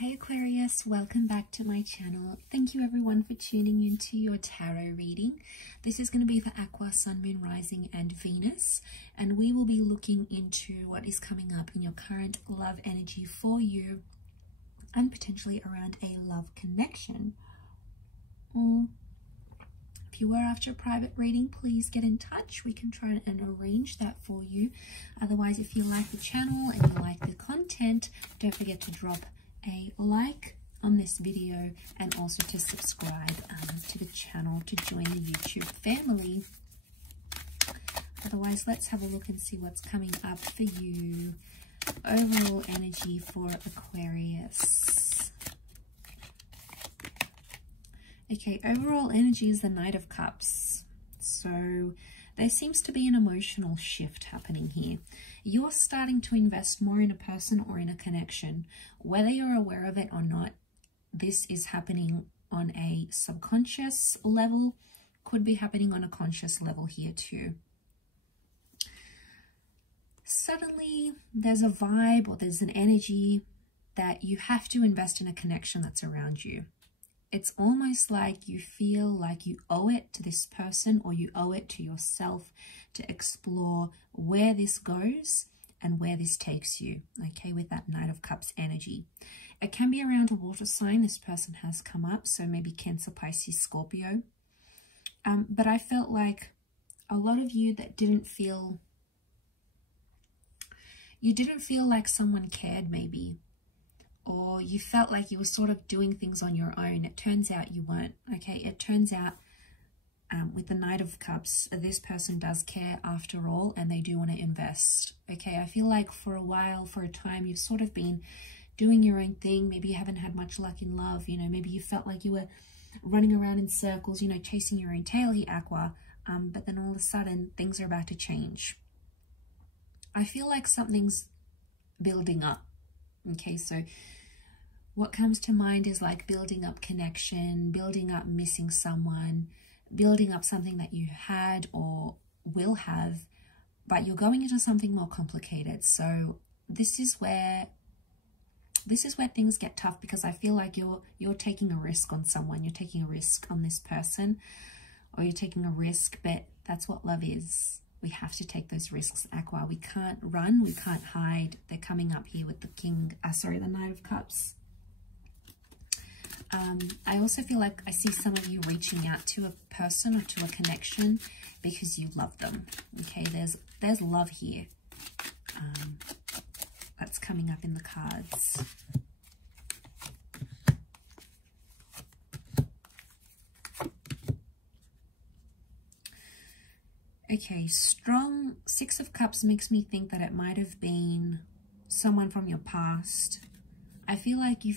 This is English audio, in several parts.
Hey Aquarius, welcome back to my channel. Thank you everyone for tuning into your tarot reading. This is going to be for Aqua, Sun, Moon, Rising and Venus, and we will be looking into what is coming up in your current love energy for you and potentially around a love connection. If you were after a private reading, please get in touch. We can try and arrange that for you. Otherwise, if you like the channel and you like the content, don't forget to drop a like on this video and also to subscribe to the channel to join the YouTube family. Otherwise, let's have a look and see what's coming up for you. Overall energy for Aquarius. Okay, overall energy is the Knight of Cups. So there seems to be an emotional shift happening here. You're starting to invest more in a person or in a connection. Whether you're aware of it or not, this is happening on a subconscious level, could be happening on a conscious level here too. Suddenly, there's a vibe or there's an energy that you have to invest in a connection that's around you. It's almost like you feel like you owe it to this person or you owe it to yourself to explore where this goes and where this takes you, okay, with that Knight of Cups energy. It can be around a water sign. This person has come up, so maybe Cancer, Pisces, Scorpio. But I felt like a lot of you that didn't feel like someone cared maybe, or you felt like you were sort of doing things on your own. It turns out you weren't, okay? It turns out with the Knight of Cups, this person does care after all, and they do want to invest, okay? I feel like for a while, for a time, you've sort of been doing your own thing. Maybe you haven't had much luck in love, you know, maybe you felt like you were running around in circles, you know, chasing your own tail here, Aqua, but then all of a sudden, things are about to change. I feel like something's building up, okay? So what comes to mind is like building up connection, building up missing someone, building up something that you had or will have, but you're going into something more complicated. So this is where things get tough, because I feel like you're taking a risk on someone, you're taking a risk on this person, or you're taking a risk, but that's what love is. We have to take those risks, Aqua. We can't run, we can't hide. They're coming up here with the Knight of Cups. I also feel like I see some of you reaching out to a person or to a connection because you love them. Okay, there's love here. That's coming up in the cards. Okay, strong Six of Cups makes me think that it might have been someone from your past. I feel like you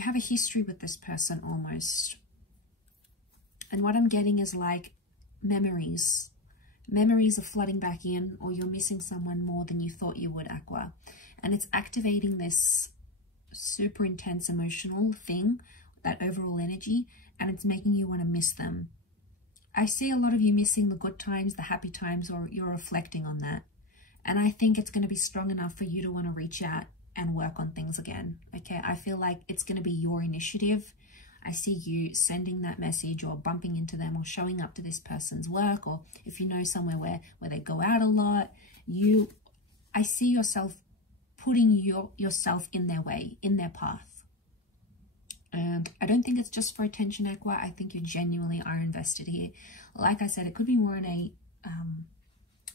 have a history with this person almost. And what I'm getting is like memories. Memories are flooding back in, or you're missing someone more than you thought you would, Aqua. And it's activating this super intense emotional thing, that overall energy, and it's making you want to miss them. I see a lot of you missing the good times, the happy times, or you're reflecting on that. And I think it's going to be strong enough for you to want to reach out and work on things again, okay? I feel like it's going to be your initiative. I see you sending that message or bumping into them or showing up to this person's work, or if you know somewhere where they go out a lot, I see yourself putting yourself in their way, in their path. And I don't think it's just for attention, Aqua. I think you genuinely are invested here. Like I said, it could be more on a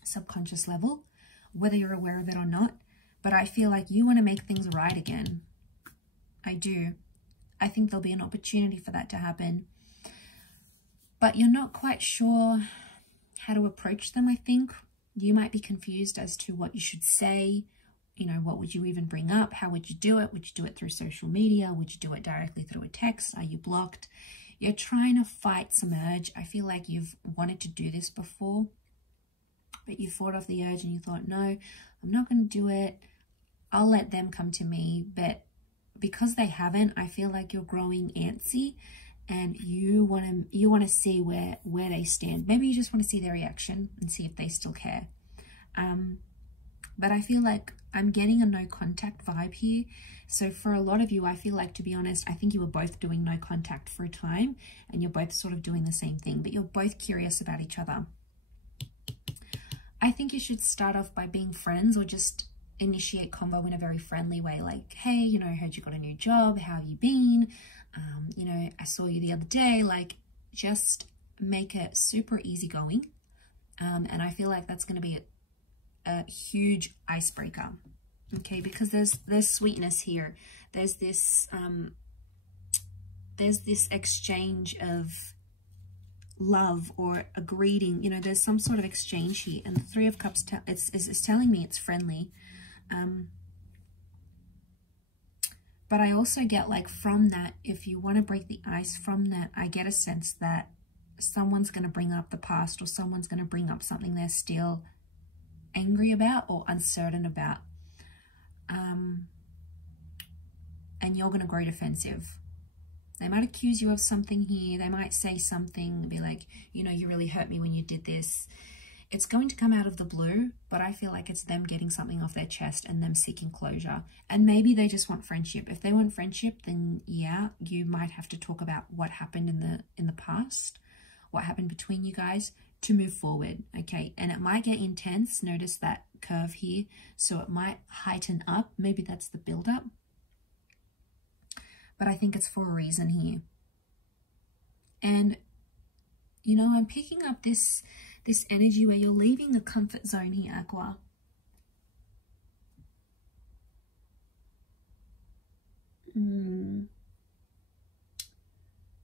subconscious level, whether you're aware of it or not. But I feel like you want to make things right again. I do. I think there'll be an opportunity for that to happen. But you're not quite sure how to approach them, I think. You might be confused as to what you should say. You know, what would you even bring up? How would you do it? Would you do it through social media? Would you do it directly through a text? Are you blocked? You're trying to fight some urge. I feel like you've wanted to do this before, but you fought off the urge and you thought, no, I'm not going to do it. I'll let them come to me. But because they haven't, I feel like you're growing antsy and you want to see where they stand. Maybe you just want to see their reaction and see if they still care. But I feel like I'm getting a no contact vibe here. So for a lot of you, I feel like, to be honest, I think you were both doing no contact for a time and you're both sort of doing the same thing, but you're both curious about each other. I think you should start off by being friends, or just initiate convo in a very friendly way. Like, hey, you know, I heard you got a new job. How have you been? You know, I saw you the other day. Like, just make it super easygoing. And I feel like that's going to be a huge icebreaker. Okay, because there's sweetness here. There's this exchange of love or a greeting. You know, there's some sort of exchange here, and the Three of Cups is telling me it's friendly. But I also get, like, from that, if you want to break the ice, from that I get a sense that someone's going to bring up the past, or someone's going to bring up something they're still angry about or uncertain about. And you're going to grow defensive. They might accuse you of something here. They might say something, be like, you know, you really hurt me when you did this. It's going to come out of the blue, but I feel like it's them getting something off their chest and them seeking closure. And maybe they just want friendship. If they want friendship, then yeah, you might have to talk about what happened in the past, what happened between you guys, to move forward. Okay, and it might get intense. Notice that curve here, so it might heighten up. Maybe that's the build up, but I think it's for a reason here. And you know, I'm picking up this energy where you're leaving the comfort zone here, Aqua.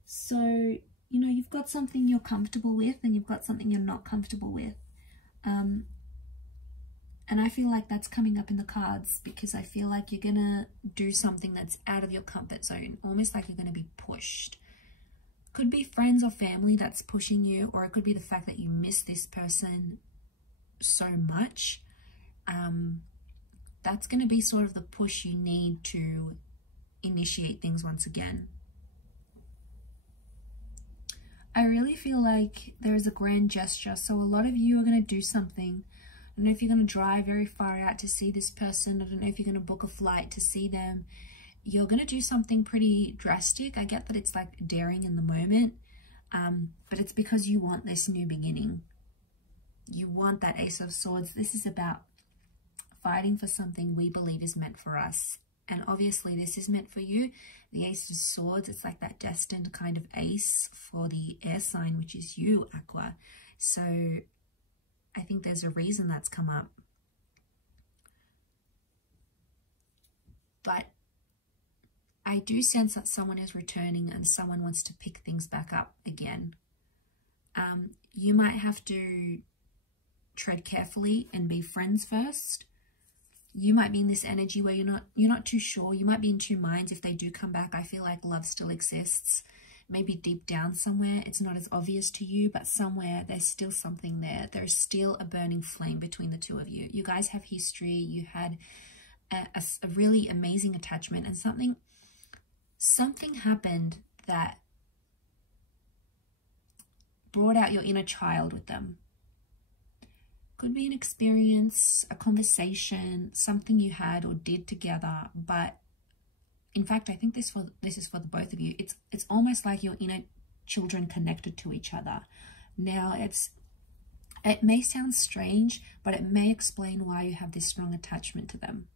So, you know, you've got something you're comfortable with and you've got something you're not comfortable with. And I feel like that's coming up in the cards, because I feel like you're going to do something that's out of your comfort zone, almost like you're going to be pushed. Could be friends or family that's pushing you, or it could be the fact that you miss this person so much. That's going to be sort of the push you need to initiate things once again. I really feel like there is a grand gesture. So a lot of you are going to do something. I don't know if you're going to drive very far out to see this person. I don't know if you're going to book a flight to see them. You're going to do something pretty drastic. I get that it's like daring in the moment, but it's because you want this new beginning. You want that Ace of Swords. This is about fighting for something we believe is meant for us. And obviously this is meant for you. The Ace of Swords, it's like that destined kind of ace for the air sign, which is you, Aqua. So I think there's a reason that's come up. But I do sense that someone is returning and someone wants to pick things back up again. You might have to tread carefully and be friends first. You might be in this energy where you're not too sure. You might be in two minds if they do come back. I feel like love still exists. Maybe deep down somewhere, it's not as obvious to you, but somewhere there's still something there. There's still a burning flame between the two of you. You guys have history. You had a really amazing attachment, and something happened that brought out your inner child with them. Could be an experience, a conversation, something you had or did together. But in fact, I think this is for the both of you. It's almost like your inner children connected to each other. Now, it may sound strange, but it may explain why you have this strong attachment to them,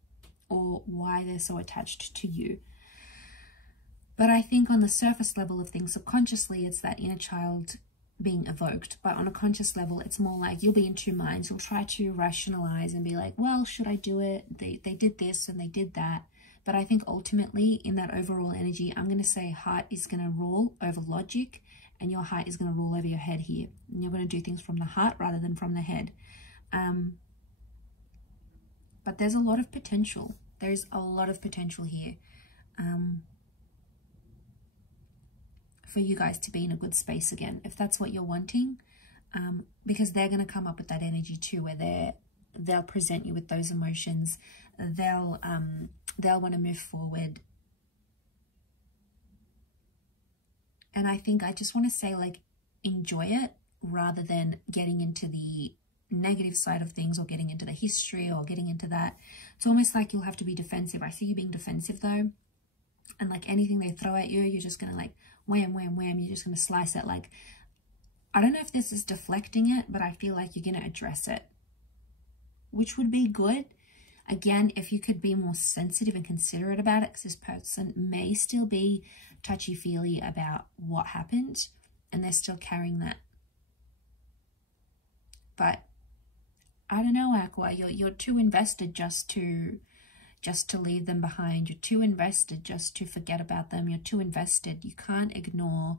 or why they're so attached to you. But I think on the surface level of things, subconsciously, it's that inner child being evoked. But on a conscious level, it's more like you'll be in two minds. You'll try to rationalize and be like, well, should I do it? They did this and they did that. But I think ultimately in that overall energy, I'm going to say heart is going to rule over logic, and your heart is going to rule over your head here. And you're going to do things from the heart rather than from the head. But there's a lot of potential. There's a lot of potential here. For you guys to be in a good space again, if that's what you're wanting, because they're going to come up with that energy too, where they'll present you with those emotions. They'll want to move forward. And I think I just want to say, like, enjoy it rather than getting into the negative side of things, or getting into the history, or getting into that. It's almost like you'll have to be defensive. I see you being defensive though, and like anything they throw at you, you're just gonna like wham, wham, wham, you're just gonna slice it. Like, I don't know if this is deflecting it, but I feel like you're gonna address it, which would be good. Again, if you could be more sensitive and considerate about it, because this person may still be touchy-feely about what happened, and they're still carrying that. But I don't know, Aqua, you're too invested just to leave them behind. You're too invested just to forget about them. You're too invested. You can't ignore.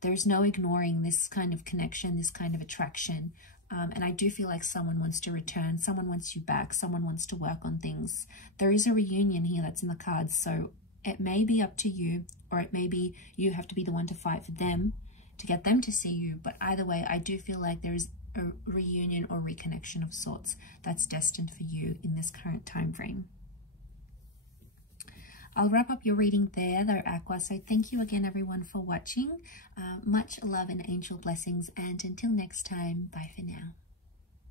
There's no ignoring this kind of connection, this kind of attraction. And I do feel like someone wants to return. Someone wants you back. Someone wants to work on things. There is a reunion here that's in the cards. So it may be up to you, or it may be you have to be the one to fight for them to get them to see you. But either way, I do feel like there is a reunion or reconnection of sorts that's destined for you in this current time frame. I'll wrap up your reading there though, Aqua. So thank you again, everyone, for watching. Much love and angel blessings. And until next time, bye for now.